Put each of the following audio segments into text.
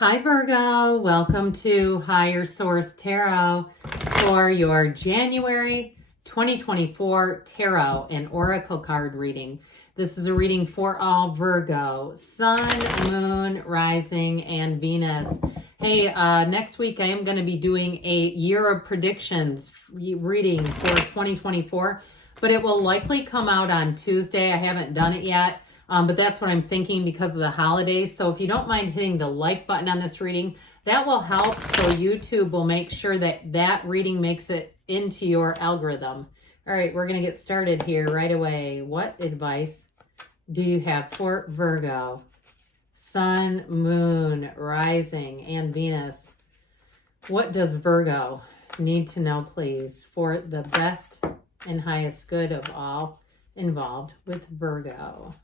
Hi Virgo, welcome to Higher Source Tarot for your January 2024 Tarot and Oracle card reading. This is a reading for all Virgo, Sun, Moon, Rising, and Venus. Hey, next week I am going to be doing a year of predictions reading for 2024, but it will likely come out on Tuesday. I haven't done it yet. But that's what I'm thinking because of the holidays. So if you don't mind hitting the like button on this reading, that will help. So YouTube will make sure that that reading makes it into your algorithm. All right, we're going to get started here right away. What advice do you have for Virgo? Sun, Moon, Rising, and Venus. What does Virgo need to know, please, for the best and highest good of all involved with Virgo?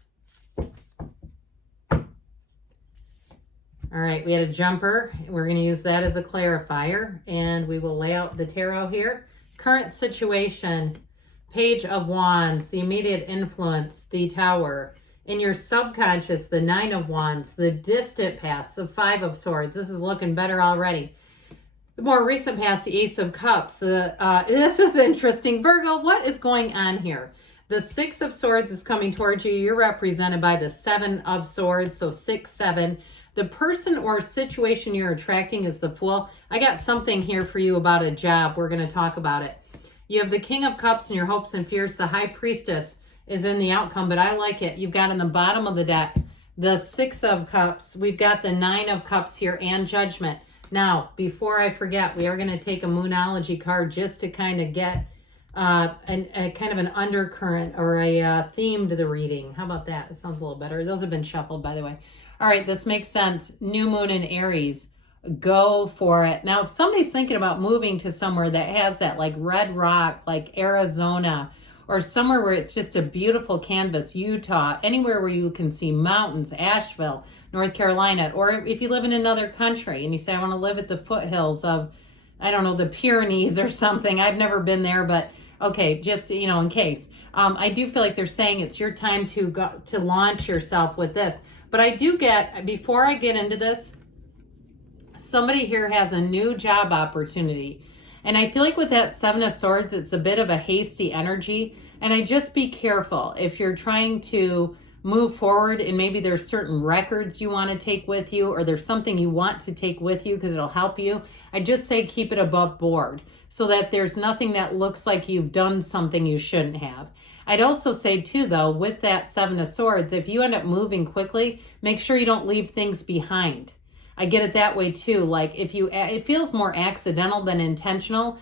All right, we had a jumper. We're going to use that as a clarifier, and we will lay out the tarot here. Current situation, Page of Wands, the immediate influence, the Tower. In your subconscious, the Nine of Wands, the distant past, the Five of Swords. This is looking better already. The more recent past, the Ace of Cups. This is interesting. Virgo, what is going on here? The Six of Swords is coming towards you. You're represented by the Seven of Swords, so 6, 7. The person or situation you're attracting is the Fool. I got something here for you about a job. We're going to talk about it. You have the King of Cups and your hopes and fears. The High Priestess is in the outcome, but I like it. You've got in the bottom of the deck the Six of Cups. We've got the Nine of Cups here and Judgment. Now, before I forget, we are going to take a Moonology card just to kind of get a kind of an undercurrent or a theme to the reading. How about that? It sounds a little better. Those have been shuffled, by the way. All right, this makes sense. New moon in Aries. Go for it. Now, if somebody's thinking about moving to somewhere that has that, like Red Rock, like Arizona, or somewhere where it's just a beautiful canvas, Utah, anywhere where you can see mountains, Asheville, North Carolina, or if you live in another country and you say, I want to live at the foothills of, I don't know, the Pyrenees or something. I've never been there, but okay, just, in case. I do feel like they're saying it's your time to go to launch yourself with this. But I do get, before I get into this, somebody here has a new job opportunity. And I feel like with that Seven of Swords, it's a bit of a hasty energy. And I just be careful if you're trying to move forward and maybe there's certain records you want to take with you or there's something you want to take with you because it'll help you. I just say keep it above board so that there's nothing that looks like you've done something you shouldn't have. I'd also say too, though, with that Seven of Swords, if you end up moving quickly, make sure you don't leave things behind. I get it that way too. Like it feels more accidental than intentional.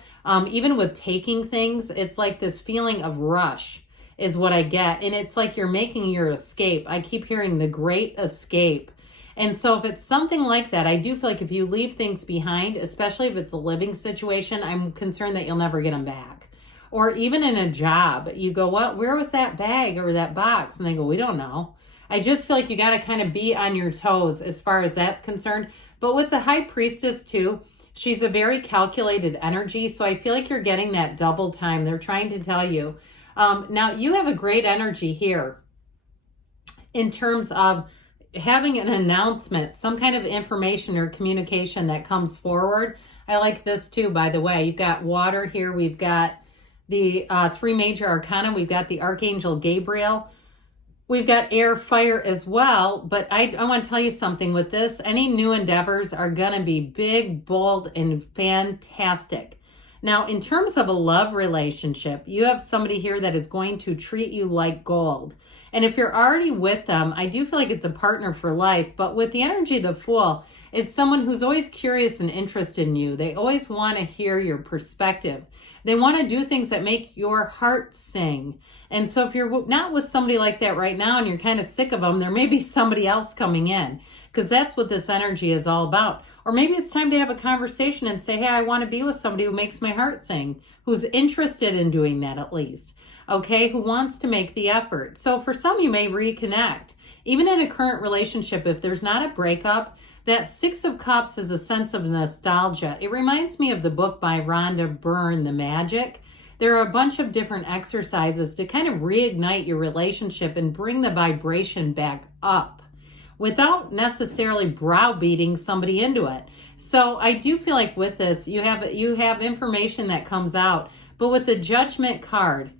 Even with taking things, it's like this feeling of rush is what I get. And it's like you're making your escape. I keep hearing the great escape. And so if it's something like that, I do feel like if you leave things behind, especially if it's a living situation, I'm concerned that you'll never get them back. Or even in a job, you go, what? Where was that bag or that box? And they go, we don't know. I just feel like you got to kind of be on your toes as far as that's concerned. But with the High Priestess too, she's a very calculated energy. So I feel like you're getting that double time. They're trying to tell you. Now, you have a great energy here in terms of having an announcement, some kind of information or communication that comes forward. I like this too, by the way. You've got water here. We've got the three major arcana. We've got the Archangel Gabriel. We've got air, fire as well. But I want to tell you something with this. Any new endeavors are going to be big, bold, and fantastic. Now, in terms of a love relationship, you have somebody here that is going to treat you like gold. And if you're already with them, I do feel like it's a partner for life. But with the energy of the Fool, it's someone who's always curious and interested in you. They always want to hear your perspective. They want to do things that make your heart sing. And so if you're not with somebody like that right now and you're kind of sick of them, there may be somebody else coming in because that's what this energy is all about. Or maybe it's time to have a conversation and say, hey, I want to be with somebody who makes my heart sing, who's interested in doing that at least, okay, who wants to make the effort. So for some, you may reconnect. Even in a current relationship, if there's not a breakup, that Six of Cups is a sense of nostalgia. It reminds me of the book by Rhonda Byrne, The Magic. There are a bunch of different exercises to kind of reignite your relationship and bring the vibration back up. without necessarily browbeating somebody into it. So I do feel like with this, you have information that comes out, but with the Judgment card,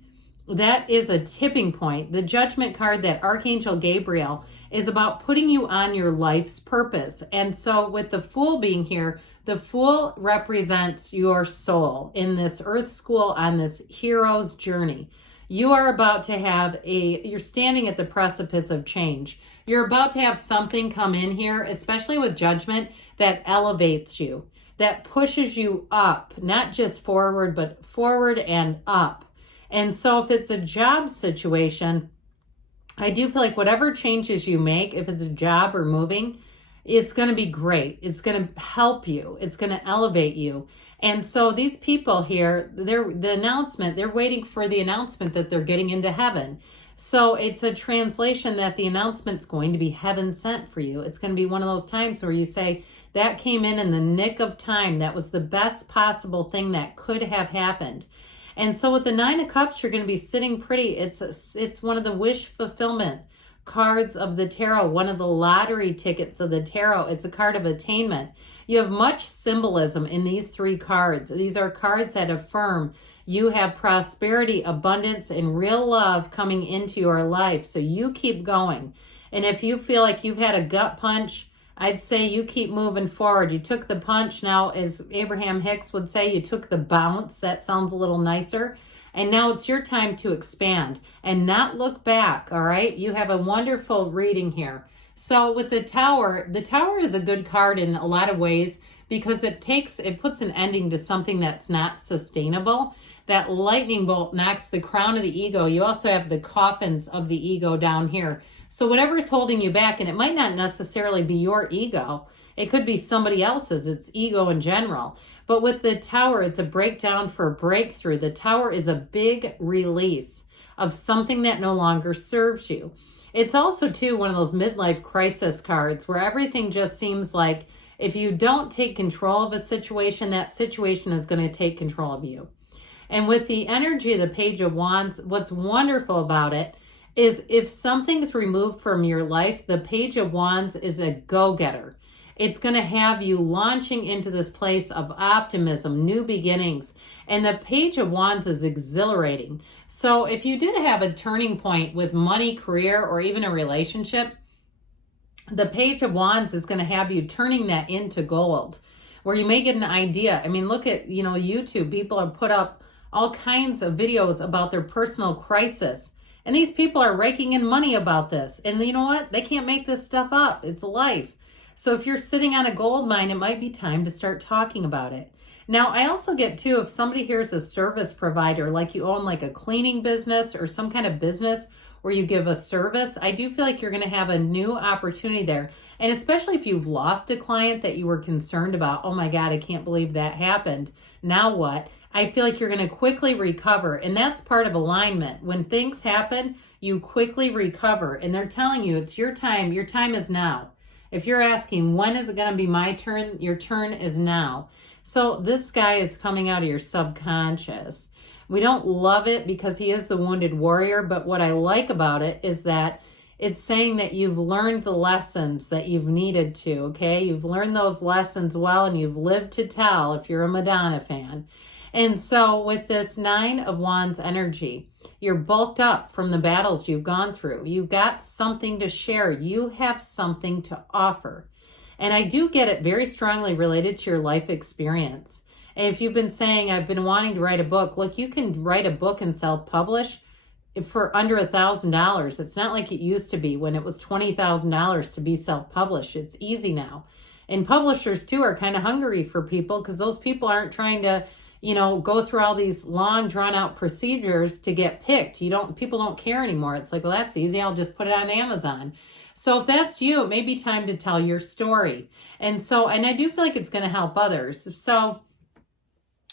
that is a tipping point. The Judgment card, that Archangel Gabriel, is about putting you on your life's purpose. And so with the Fool being here, the Fool represents your soul in this earth school on this hero's journey. You are about to have you're standing at the precipice of change. You're about to have something come in here, especially with Judgment, that elevates you, that pushes you up, not just forward, but forward and up. And so if it's a job situation, I do feel like whatever changes you make, if it's a job or moving, it's going to be great. It's going to help you. It's going to elevate you. And so these people here, they're waiting for the announcement that they're getting into heaven. So it's a translation that the announcement's going to be heaven sent for you. It's going to be one of those times where you say, that came in the nick of time. That was the best possible thing that could have happened. And so with the Nine of Cups, you're going to be sitting pretty. It's one of the wish fulfillment cards of the tarot, one of the lottery tickets of the tarot. It's a card of attainment. You have much symbolism in these three cards. These are cards that affirm you have prosperity, abundance, and real love coming into your life. So you keep going. And if you feel like you've had a gut punch, I'd say you keep moving forward. You took the punch. Now, as Abraham Hicks would say, you took the bounce. That sounds a little nicer. And now it's your time to expand and not look back, all right? You have a wonderful reading here. So with the Tower is a good card in a lot of ways because it puts an ending to something that's not sustainable. That lightning bolt knocks the crown of the ego. You also have the coffins of the ego down here. So whatever's holding you back, and it might not necessarily be your ego, it could be somebody else's, it's ego in general. But with the Tower, it's a breakdown for a breakthrough. The Tower is a big release of something that no longer serves you. It's also, too, one of those midlife crisis cards where everything just seems like if you don't take control of a situation, that situation is going to take control of you. And with the energy of the Page of Wands, what's wonderful about it is if something's removed from your life, the Page of Wands is a go-getter. It's going to have you launching into this place of optimism, new beginnings. And the Page of Wands is exhilarating. So if you did have a turning point with money, career, or even a relationship, the Page of Wands is going to have you turning that into gold, where you may get an idea. I mean, look at, YouTube. People have put up all kinds of videos about their personal crisis. And these people are raking in money about this. And you know what? They can't make this stuff up. It's life. So if you're sitting on a gold mine, it might be time to start talking about it. Now, I also get, too, if somebody here is a service provider, like you own like a cleaning business or some kind of business where you give a service, I do feel like you're going to have a new opportunity there. And especially if you've lost a client that you were concerned about, oh my God, I can't believe that happened. Now what? I feel like you're going to quickly recover. And that's part of alignment. When things happen, you quickly recover. And they're telling you it's your time. Your time is now. If you're asking, when is it going to be my turn? Your turn is now. So this guy is coming out of your subconscious. We don't love it because he is the wounded warrior. But what I like about it is that it's saying that you've learned the lessons that you've needed to, okay? You've learned those lessons well and you've lived to tell if you're a Madonna fan. And so with this Nine of Wands energy, you're bulked up from the battles you've gone through. You've got something to share. You have something to offer. And I do get it very strongly related to your life experience. And if you've been saying, I've been wanting to write a book, look, you can write a book and self-publish for under $1,000. It's not like it used to be when it was $20,000 to be self-published. It's easy now. And publishers, too, are kind of hungry for people because those people aren't trying to go through all these long drawn out procedures to get picked. People don't care anymore. It's like, well, that's easy. I'll just put it on Amazon. So if that's you, it may be time to tell your story. And I do feel like it's going to help others. So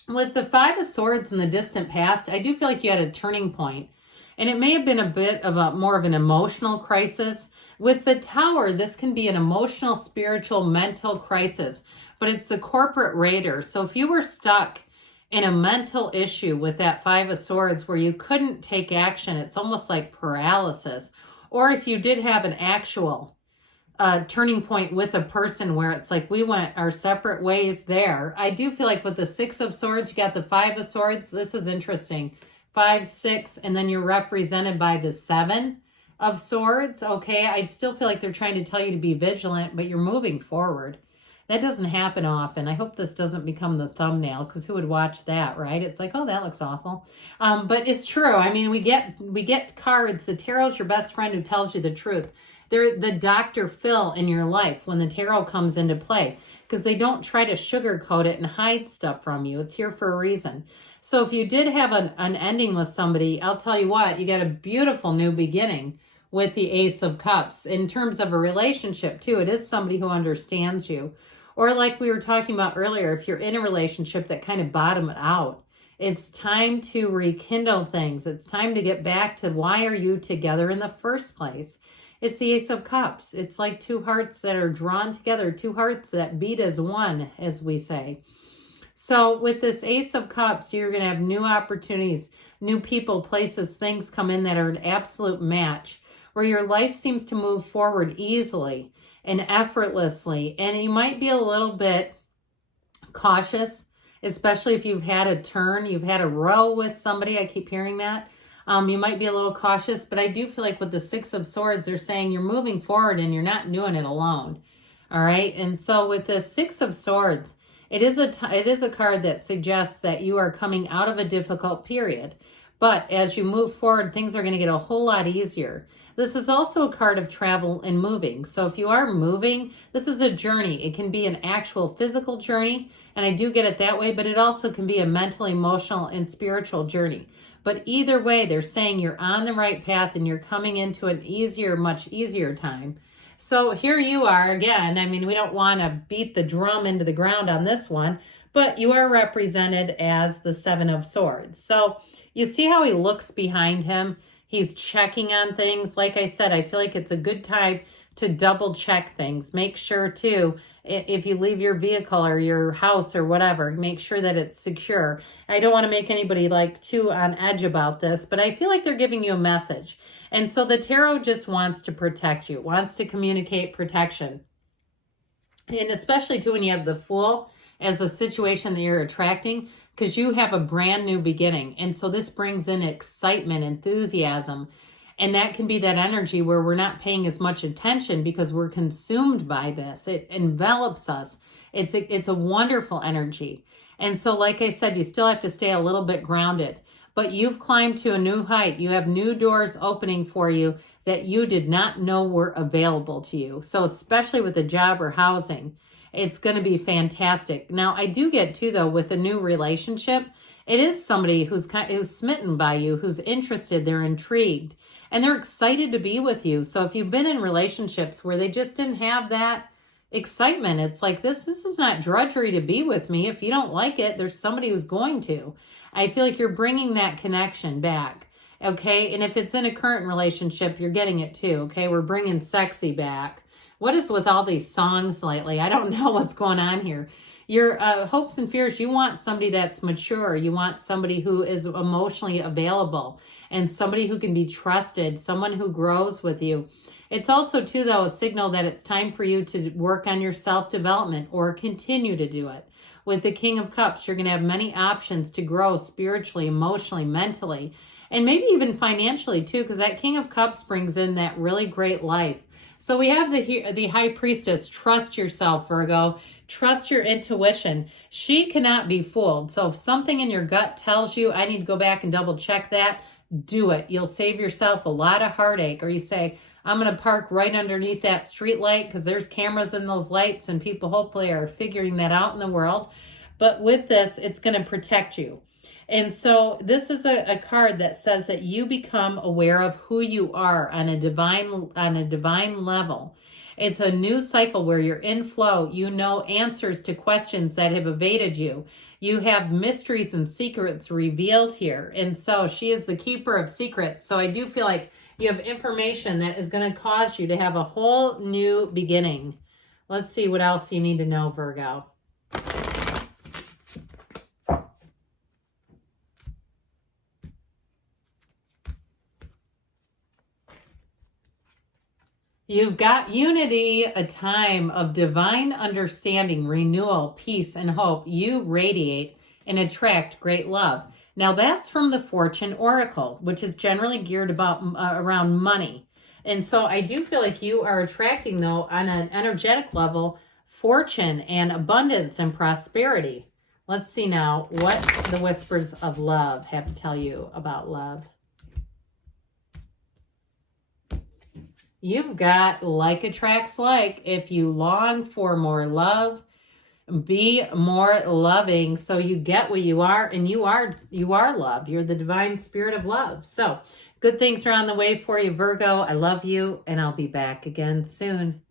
with the Five of Swords in the distant past, I do feel like you had a turning point. And it may have been a bit of more of an emotional crisis. With the Tower, this can be an emotional, spiritual, mental crisis. But it's the corporate raider. So if you were stuck in a mental issue with that Five of Swords where you couldn't take action, it's almost like paralysis. Or if you did have an actual turning point with a person where it's like we went our separate ways there. I do feel like with the Six of Swords, you got the Five of Swords. This is interesting. 5, 6, and then you're represented by the Seven of Swords. Okay, I still feel like they're trying to tell you to be vigilant, but you're moving forward. That doesn't happen often. I hope this doesn't become the thumbnail, because who would watch that, right? It's like, oh, that looks awful. But it's true. I mean, we get cards. The tarot's your best friend who tells you the truth. They're the Dr. Phil in your life when the tarot comes into play, because they don't try to sugarcoat it and hide stuff from you. It's here for a reason. So if you did have an ending with somebody, I'll tell you what, you got a beautiful new beginning with the Ace of Cups. In terms of a relationship too, it is somebody who understands you. Or like we were talking about earlier, if you're in a relationship that kind of bottomed out, it's time to rekindle things. It's time to get back to why are you together in the first place? It's the Ace of Cups. It's like two hearts that are drawn together, two hearts that beat as one, as we say. So with this Ace of Cups, you're going to have new opportunities, new people, places, things come in that are an absolute match, where your life seems to move forward easily and effortlessly. And you might be a little bit cautious, especially if you've had a turn, you've had a row with somebody. I keep hearing that. You might be a little cautious, but I do feel like with the Six of Swords, they're saying you're moving forward and you're not doing it alone. All right. And so with the Six of Swords, it is a card that suggests that you are coming out of a difficult period. But as you move forward, things are going to get a whole lot easier. This is also a card of travel and moving. So if you are moving, this is a journey. It can be an actual physical journey, and I do get it that way, but it also can be a mental, emotional, and spiritual journey. But either way, they're saying you're on the right path and you're coming into an easier, much easier time. So here you are again. I mean, we don't want to beat the drum into the ground on this one, but you are represented as the Seven of Swords. So you see how he looks behind him? He's checking on things. Like I said, I feel like it's a good time to double check things. Make sure too, if you leave your vehicle or your house or whatever, make sure that it's secure. I don't want to make anybody like too on edge about this, but I feel like they're giving you a message. And so the tarot just wants to protect you, wants to communicate protection. And especially too when you have the Fool as a situation that you're attracting, because you have a brand new beginning. And so this brings in excitement, enthusiasm, and that can be that energy where we're not paying as much attention because we're consumed by this. It envelops us. It's a wonderful energy. And so like I said, you still have to stay a little bit grounded, but you've climbed to a new height. You have new doors opening for you that you did not know were available to you. So especially with a job or housing, it's going to be fantastic. Now, I do get too, though, with a new relationship, it is somebody who's smitten by you, who's interested, they're intrigued, and they're excited to be with you. So if you've been in relationships where they just didn't have that excitement, it's like, this is not drudgery to be with me. If you don't like it, there's somebody who's going to. I feel like you're bringing that connection back. Okay. And if it's in a current relationship, you're getting it too. Okay. We're bringing sexy back. What is with all these songs lately? I don't know what's going on here. Your hopes and fears, you want somebody that's mature. You want somebody who is emotionally available and somebody who can be trusted, someone who grows with you. It's also, too, though, a signal that it's time for you to work on your self-development or continue to do it. With the King of Cups, you're going to have many options to grow spiritually, emotionally, mentally, and maybe even financially, too, because that King of Cups brings in that really great life. So we have the High Priestess. Trust yourself, Virgo. Trust your intuition. She cannot be fooled. So if something in your gut tells you, I need to go back and double check that, do it. You'll save yourself a lot of heartache. Or you say, I'm going to park right underneath that street light because there's cameras in those lights and people hopefully are figuring that out in the world. But with this, it's going to protect you. And so this is a card that says that you become aware of who you are on a divine level. It's a new cycle where you're in flow. You know answers to questions that have evaded you. You have mysteries and secrets revealed here. And so she is the keeper of secrets. So I do feel like you have information that is going to cause you to have a whole new beginning. Let's see what else you need to know, Virgo. You've got unity, a time of divine understanding, renewal, peace, and hope. You radiate and attract great love. Now that's from the Fortune Oracle, which is generally geared around money. And so I do feel like you are attracting, though, on an energetic level, fortune and abundance and prosperity. Let's see now what the whispers of love have to tell you about love. You've got like attracts like. If you long for more love, be more loving so you get what you are, and you are love. You're the divine spirit of love. So good things are on the way for you, Virgo. I love you, and I'll be back again soon.